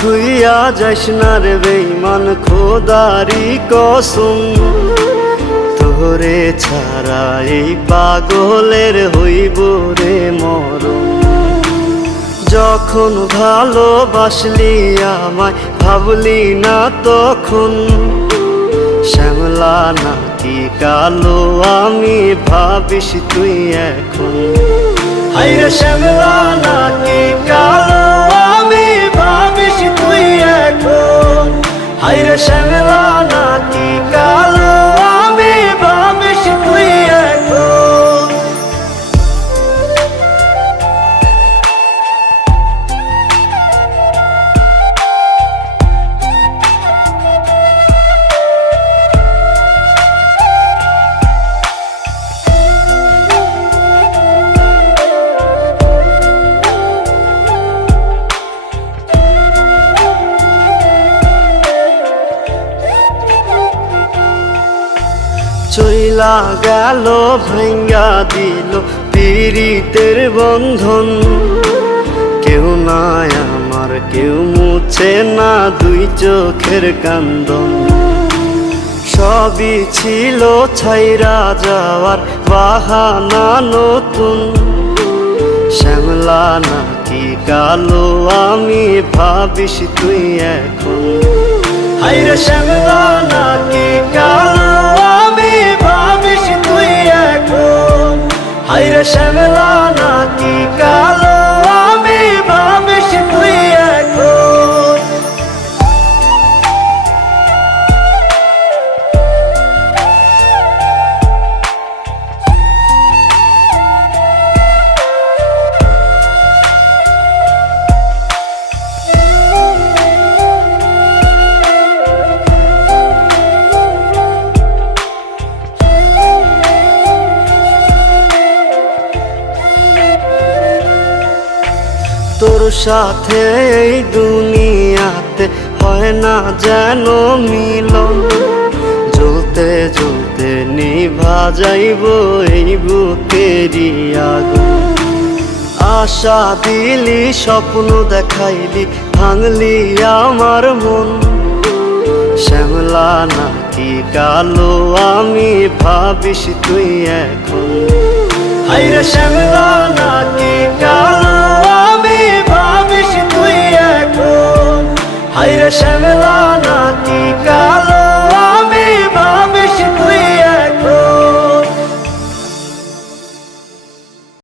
থুইয়া যাস না রে বেঈমান খোদারি কসম, তোরে ছাড়া এই পাগলের হইব রে মরণ। যখন ভালোবাসলি আমায় ভাবলি না তখন, শ্যামলা নাকি কালো আমি ভাবিস তুই এখন। হায়রে শ্যামলা নাকি কালো আমি ভাবিস তুই এখন। হায়রে শ্যামলা নাকি কালো আমি ভাবিস তুই এখন। চইলা গেল ভাঙ্গা দিল পীড়িতের বন্ধন, কেউ নাই আমার কেউ মুছে না দুই চোখের কান্দন। সবই ছিল ছাইরা যাওয়ার বাহানা নতুন, শ্যামলা নাকি কালো আমি ভাবিস তুই এখন। হায়রে শ্যামলা নাকি কালো আমি ভাবিস তুই এখন। হায়রে শ্যামলা নাকি কালো আমি ভাবিস তুই এখন। তোর সাথে এই দুনিয়াতে হয় না যেন মিলন, জ্বলতে জ্বলতে নিভা যাইব এই বুকেরই আগুন। আশা দিলি স্বপ্ন দেখাইলি ভাঙলি আমার মন, শ্যামলা নাকি কালো আমি ভাবিস তুই এখন। হায়রে শ্যামলা নাকি কালো আমি ভাবিস তুই এখন। হায়রে শ্যামলা